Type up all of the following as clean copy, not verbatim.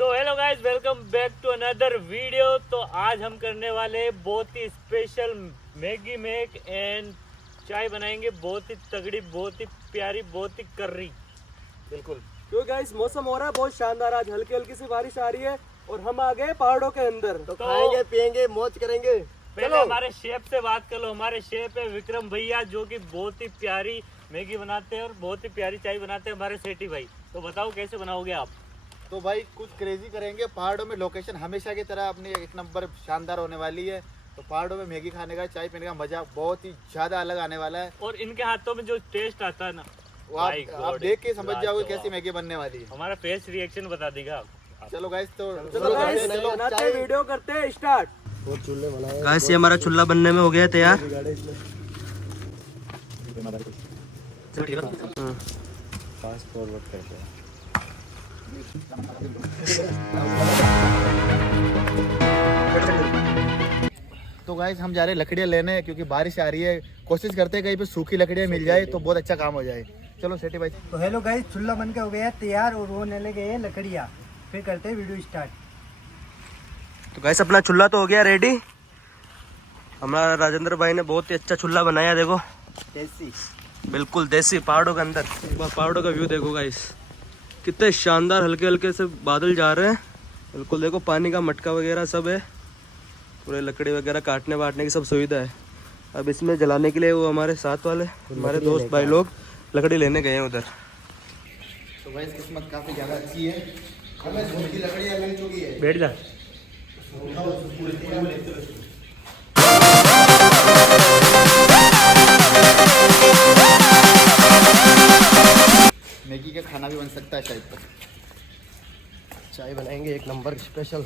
तो hello guys, welcome back to another video. तो आज हम करने वाले बहुत ही स्पेशल मैगी मेक एंड चाय बनाएंगे, बहुत ही तगड़ी, बहुत ही प्यारी, बहुत ही कर्री। बिल्कुल। तो गाइस मौसम हो रहा है बहुत शानदार, आज हल्की हल्की सी बारिश आ रही है और हम आ गए पहाड़ों के अंदर। तो खाएंगे पियेंगे मौज करेंगे। पहले हमारे शेफ से बात कर लो। हमारे शेफ है विक्रम भैया, जो कि बहुत ही प्यारी मैगी बनाते हैं और बहुत ही प्यारी चाय बनाते हैं, हमारे सेठी भाई। तो बताओ कैसे बनाओगे आप? तो भाई कुछ क्रेजी करेंगे पहाड़ों में। लोकेशन हमेशा की तरह अपनी एक नंबर शानदार होने वाली है। तो पहाड़ों में मैगी खाने का, चाय पीने का मजा बहुत ही ज्यादा अलग आने वाला है। और इनके हाथों में जो टेस्ट आता है ना, वो आप देख के समझ जाओगे कैसी मैगी बनने वाली है। हमारा फेस रिएक्शन बता देगा आप। चलो गाइस, तो चलो बनाते हैं, वीडियो करते हैं स्टार्ट। गाइस ये हमारा चूल्हा बनने में हो गया है तैयार। फास्ट फॉरवर्ड करते हैं। तो गाइस हम जा रहे हैं लकड़ियाँ लेने, क्योंकि बारिश आ रही है। कोशिश करते हैं कहीं पे सूखी लकड़ियाँ मिल जाए तो बहुत अच्छा काम हो जाए। चलो सेठी भाई। तो हेलो गाइस, चूल्हा बन के हो गया है तैयार और वो ले गए हैं लकड़ियाँ। फिर करते हैं वीडियो स्टार्ट। तो गाइस अपना चूल्हा तो हो गया रेडी। हमारा राजेंद्र भाई ने बहुत ही अच्छा चूल्हा बनाया, देखो देसी, बिल्कुल देसी, पहाड़ों के अंदर। एक बार पहाड़ों का व्यू देखो गाइस, कितने शानदार हल्के हल्के से बादल जा रहे हैं। बिल्कुल देखो, पानी का मटका वगैरह सब है, पूरे लकड़ी वगैरह काटने वाटने की सब सुविधा है। अब इसमें जलाने के लिए वो हमारे साथ वाले हमारे दोस्त भाई लोग लकड़ी लेने गए हैं उधर। तो गाइस किस्मत काफी ज्यादा अच्छी है, हमें सूखी लकड़ियाँ मिल चुकी है। बैठ जा। मैगी का खाना भी बन सकता है शायद। चाय बनाएंगे एक नंबर स्पेशल।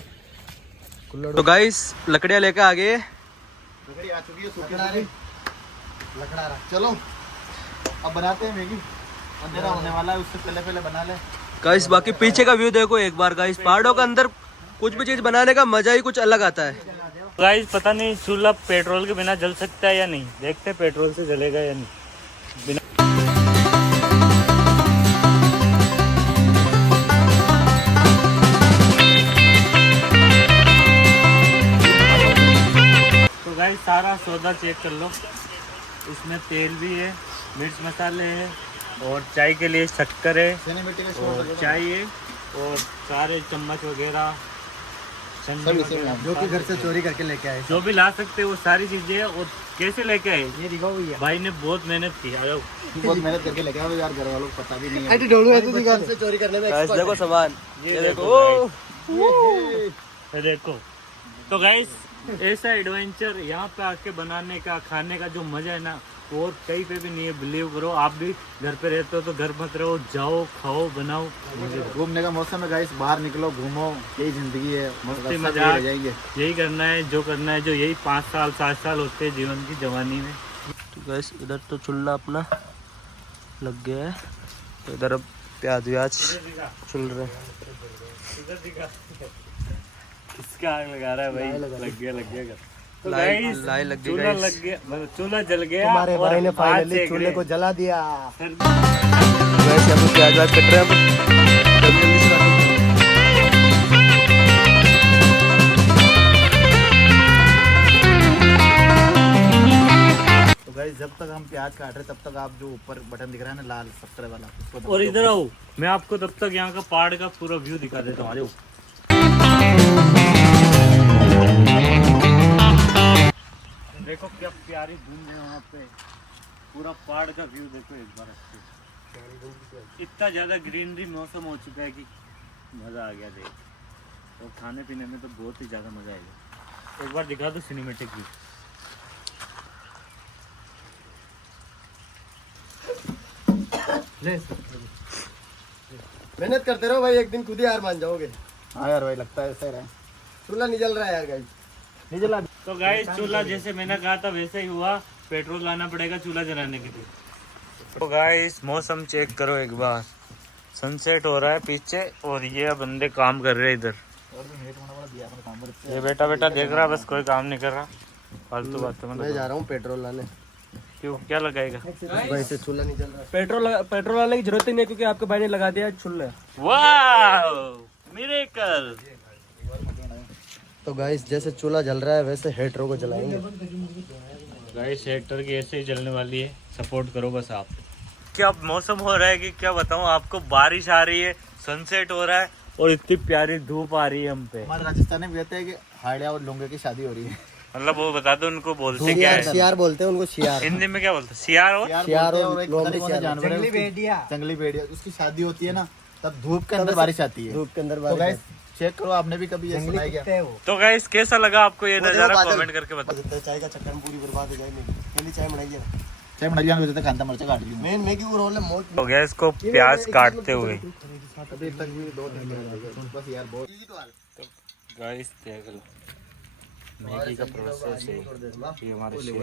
तो गाइस लकड़ियाँ लेकर आ गए। लकड़ी आ चुकी है, सूखी लकड़ा। चलो अब बनाते हैं मैगी। अंधेरा होने वाला है, उससे पहले पहले बना ले गाइस बाकी पीछे का व्यू देखो एक बार गाइस। पहाड़ों के अंदर कुछ भी चीज बनाने का मजा ही कुछ अलग आता है। गाइस पता नहीं चूल्हा पेट्रोल के बिना जल सकता है या नहीं, देखते हैं पेट्रोल से जलेगा या नहीं। बिना तो गाइस सारा सौदा चेक कर लो। इसमें तेल भी है, मिर्च मसाले है और चाय के लिए शक्कर है और चाय है और सारे चम्मच वगैरह जो कि घर से चोरी करके लेके आए। जो भी ला सकते हैं वो सारी चीजें। और कैसे लेके आए ये दिखाओ भैया, भाई ने बहुत मेहनत की। आ जाओ। बहुत मेहनत करके लेके आओ यार, घर वालों को पता भी नहीं है। घर से चोरी करने में गाइस देखो सामान, ये देखो। ये देखो। तो गाइस ऐसा एडवेंचर यहाँ पे आके बनाने का, खाने का जो मजा है ना, और कहीं पे भी नहीं है। बिलीव करो, आप भी घर पे रहते हो तो घर मत रहो, जाओ खाओ बनाओ। घूमने का मौसम है गाइस, बाहर निकलो घूमो, यही जिंदगी है। मस्ती मजा मजाक जाएंगे, यही करना है जो करना है, जो यही 5 साल 7 साल होते हैं जीवन की जवानी में। तो गाइस इधर तो चूल्हा अपना लग गया है, तो इधर अब प्याज व्याज चुल रहे हैं। किसका आग लगा रहा है भाई? लग गया तो लाई गाइस लग गई चूल्हा गाइस। लग गया, मतलब चूल्हा जल गया। हमारे और भाई ने हाथ फाइनली सेक चूल्हे रहे। को जला दिया। वैसे हम प्याज व्याज कट रहे हैं अब। जल्दी से काटो। तो गाइस जब तक हम प्याज काट रहे तब तक आप जो ऊपर बटन दिख रहा है ना लाल सब्सक्राइब वाला, उसको दबा और दो। इधर आओ, मैं आपको तब तक यहाँ का पहाड़ का पूरा व्यू दिखा देता हूँ। आ जाओ। देखो क्या प्यारी धुंध है वहाँ पे, पूरा पहाड़ का व्यू देखो एक बार अच्छे। इतना ज्यादा ग्रीनरी मौसम हो चुका है कि मजा आ गया देख। और खाने पीने में तो बहुत ही ज्यादा मजा आएगा। एक बार दिखा दो सिनेमेटिक व्यू। मेहनत करते रहो भाई, एक दिन खुद ही हार मान जाओगे। हाँ यार भाई, लगता है ऐसा ही रहा। चूल्हा नहीं जल रहा है यार गाइस, नहीं जला। तो गाइस चूल्हा जैसे मैंने कहा था वैसे ही हुआ, पेट्रोल लाना पड़ेगा चूल्हा जलाने के लिए। तो गाइस मौसम चेक करो एक बार, सनसेट हो रहा है पीछे और ये बंदे काम कर रहे हैं इधर। ये बेटा देख रहा बस, कोई काम नहीं कर रहा, फालतू बातें में। मैं जा रहा हूँ पेट्रोल लाने। क्यों, क्या लगाएगा? भाई से चूल्हा नहीं जल रहा। पेट्रोल वाले की जरूरत ही नहीं, क्योंकि आपके भाई ने लगा दिया चूल्हा। वाह मिरेकल। तो गाइस जैसे चूल्हा जल रहा है वैसे हीटरों को जलाएंगे। गाइस हीटर की ऐसे ही जलने वाली है, सपोर्ट करो बस आप। क्या मौसम हो रहा है कि क्या बताऊं आपको, बारिश आ रही है, सनसेट हो रहा है और इतनी प्यारी धूप आ रही है हम पे। हमारे राजस्थान में कहते हैं कि हाड़िया और लोंगे की शादी हो रही है। मतलब वो बता दो उनको बोलते क्या है, शियार बोलते हैं उनको, शियार। हिंदी में क्या बोलते हैं? सियार और शियार और एक पता नहीं कौन सा जानवर है, जंगली उसकी- भेड़िया। जंगली भेड़िया, उसकी शादी होती है ना, तब धूप के अंदर बारिश आती है। धूप के अंदर तो बारिश गाइस आती चेक करो, आपने भी कभी ये जंगली सुना है कुत्ते क्या? हैं वो। तो गाइस कैसा लगा आपको ये वो देखो नजारा, बादल। कमेंट करके बताओ। चाय का चक्कर में पूरी बर्बाद हो जाएगी। पहली चाय बनाइए। चाहे मरिया में कांदा मरचा काट ली मेन मैगी वो रोल है मौत। हो गया इसको प्याज काटते हुए। अभी तक भी 2-3 दिन बस यार बहुत गाइस देख लो मैगी का प्रोसेस है, ये हमारे शेफ।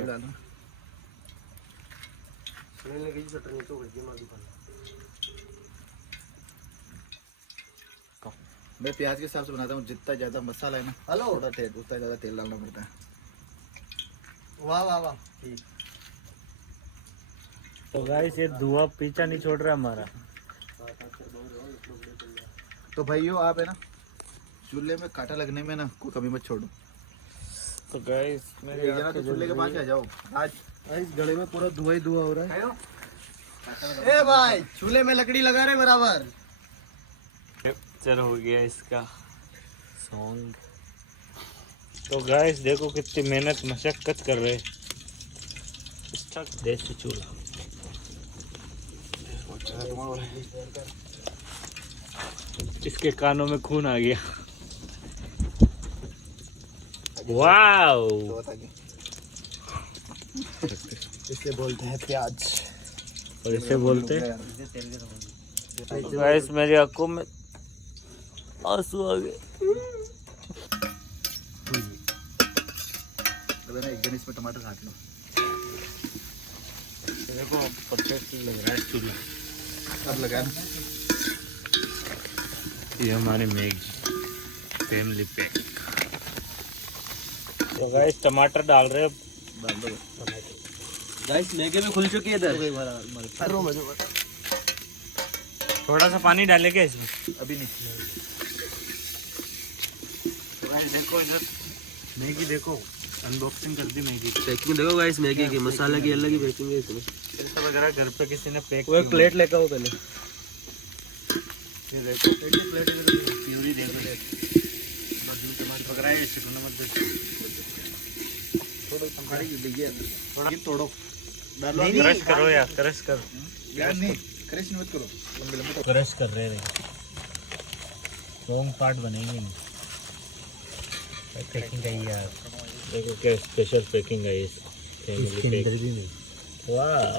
मैं प्याज के हिसाब से बनाता हूँ, जितना ज्यादा मसाला है ना उतना ज्यादा तेल डालना पड़ता है। वाह वाह वाह। तो गाइस ये धुआं पीछा नहीं छोड़ रहा हमारा। तो भाइयों आप है ना चूल्हे में कांटा लगने में ना कोई कमी मत छोड़ो। तो गाइस मेरे जरा तो चूल्हे के पास आ जाओ। आज इस गले में पूरा धुआं ही धुआं हो रहा है। ए भाई चूल्हे में लकड़ी लगा रहे बराबर। कैप्चर हो गया इसका सॉन्ग। तो गाइस देखो कितनी मेहनत मशक्कत कर रहे हैं। देसी चूल्हा। इसके कानों में खून आ गया। वाओ, इसलिए बोलते हैं प्याज। और इसे बोलते हैं। तो गाइस मेरी आंखों में आंसू आ गए। तो ना एक दिन इसमें टमाटर काट लो। देखो परफेक्ट लग रहा है चूल्हा। अब लगा ये हमारे मैगी फैमिली पैक। तो गाइस टमाटर डाल रहे हैं। गाइस मैगी भी खुल चुकी है इधर। थोड़ा सा पानी डालेंगे इसमें। अभी नहीं। तो गाइस देखो इधर मैगी, देखो अनबॉक्सिंग कर दी मैगी की। पैकिंग देखो गाइस मैगी की, मसाले की अलग ही पैकिंग है इसमें। ऐसा वगैरह घर पे किसी ने पैक वो एक प्लेट लेकर आओ पहले। ये देखो प्यूरी देखो, पकड़ा है इसको मत ये तोड़ो डालो। क्रश करो यार, क्रश करो। यार नहीं क्रश मत करो। क्रश कर रहे हैं, लॉन्ग पार्ट बनेंगे नहीं। पैकिंग है यार, देखो क्या स्पेशल पैकिंग है इस फैमिली पैक। वाह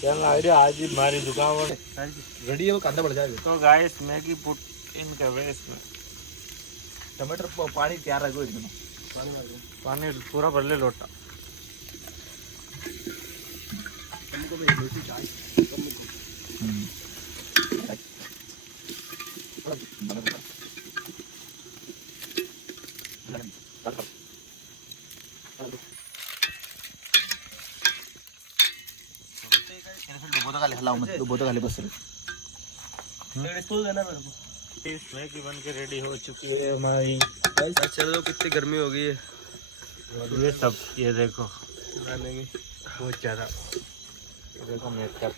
क्या आइडिया, आज ही हमारी दुकान पर रेडी है वो, कांदा बढ़ जाएगा। तो गाइस मैगी पुट इन कर रहे हैं इसमें। टमाटर पानी तैयार रखो एकदम। पानी पूरा भर ले लोटा। डुबोता खाली बस स्पून देना मेरे को। इस मैगी बन के रेडी हो चुकी है हमारी। चलो कितनी गर्मी हो गई है। और ये सब ये देखो बहुत ज्यादा। देखो मेकअप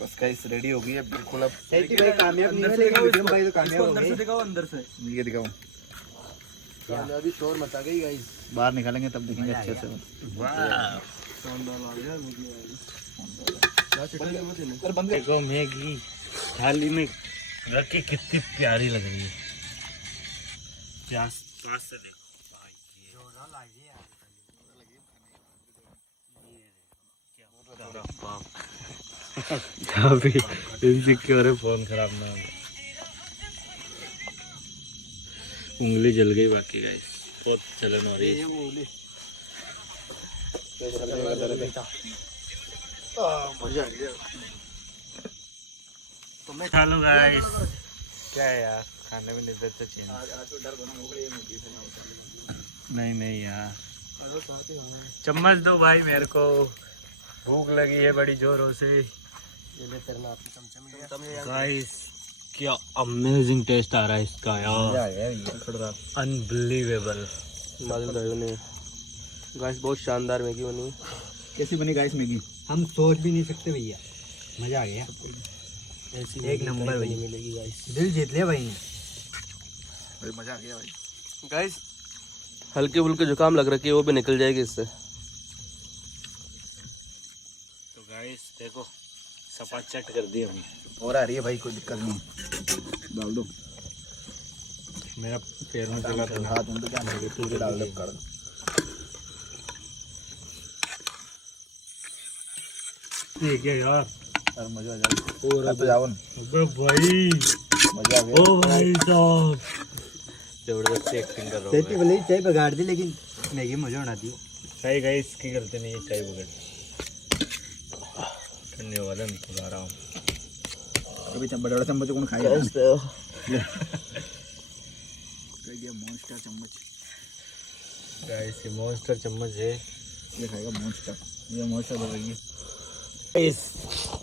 बस गाइस रेडी हो गई है बिल्कुल। अब सेठी भाई कामयाब नहीं है लेकिन विक्रम भाई तो कामयाब हो अंदर से गए। दिखाओ, अंदर से। ये दिखाऊं, कामयाबी शोर मचा गई गाइस। बाहर निकालेंगे तब देखेंगे अच्छे से। और बंद देखो मैगी थाली में रख के कितनी प्यारी लग रही है। प्यास पास से देखो इनसिक्योर है, फोन खराब ना हो। उंगली जल गई बाकी गाइस, बहुत जलन हो रही है। हेलो गाइस, क्या है यार खाने में नहीं देते चीन। नहीं यार, चम्मच दो भाई मेरे को, भूख लगी है बड़ी जोरों से। गाइस क्या अमेजिंग टेस्ट आ रहा है इसका यार, अनबिलीवेबल। गाइस बहुत शानदार मैगी बनी है। कैसी बनी गाइस मैगी? हम सोच भी नहीं सकते भैया, मजा आ गया। एक नंबर भाई, मिलेगी गाइस। दिल जीत लिया भाई ने। मजा आ गया भाई। गाइस हल्के फुल्के जुकाम लग रखी है, वो भी निकल जाएगी इससे। तो गाइस देखो सपाचट कर दी हमने। और आ रही है भाई, कोई दिक्कत नहीं, डाल दो। मेरा पैर में चला था। हाथ में तो क्या नहीं, पूरे डाल दो कर। ठीक है यार, यार मजा आ जाएगा। और तो जाओ ना। अबे भाई मजा आ गया। ओ भाई साहब जबरदस्त एक्टिंग कर रहा हूँ। सेठी भले ही चाय बिगाड़ दी, लेकिन मैगी मुझे बना दी। सही गाइस की गलती नहीं है, चाय बगैर ठंडे वाला निकल रहा हूँ। अभी बड़ा बड़ा चम्मच कौन खाएगा? मॉन्स्टर चम्मच। गाइस ये मॉन्स्टर चम्मच है, ये खाएगा मॉन्स्टर। ये मॉन्स्टर बदलिए।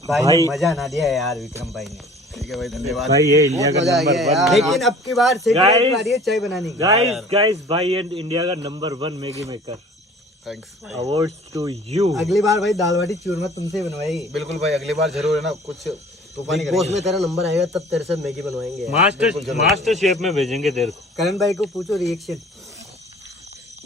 भाई ने मजा ना दिया यार, विक्रम भाई ने। ठीक है भाई, धन्यवाद भाई ये इंडिया का मजा आ नंबर गया यार। 1। लेकिन अब की बार सेठी Guys, की बारी है चाय बनाने की। गाइस भाई एंड इंडिया का number 1 Maggi maker. Thanks. Awards to you. अगली बार भाई दाल बाटी चूरमा तुमसे ही बनवाएगी। बिल्कुल भाई, अगली बार जरूर है ना, कुछ तूफानी बिग बॉस करेंगे। में तेरा नंबर आएगा तब तेरे से मैगी बनवाएंगे। मास्टर शेफ में भेजेंगे तेरे को। करण भाई को पूछो रिएक्शन।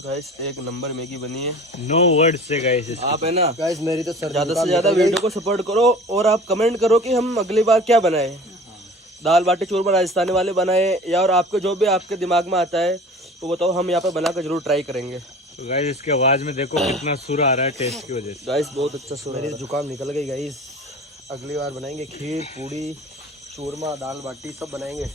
गाइस एक नंबर मैगी बनी है। नो वर्ड से गाइस। आप है ना गाइस मेरी तो सर ज्यादा से ज्यादा वीडियो को सपोर्ट करो और आप कमेंट करो कि हम अगली बार क्या बनाए, दाल बाटी चूरमा राजस्थानी वाले बनाए या और आपको जो भी आपके दिमाग में आता है वो बताओ, हम यहाँ पे बना कर जरूर ट्राई करेंगे। तो गाइस इसके आवाज में देखो कितना सुर आ रहा है टेस्ट की वजह से। गाइस बहुत अच्छा सुन मेरी जुकाम निकल गई गाइस। अगली बार बनाएंगे खीर पूड़ी चूरमा दाल बाटी सब बनाएंगे।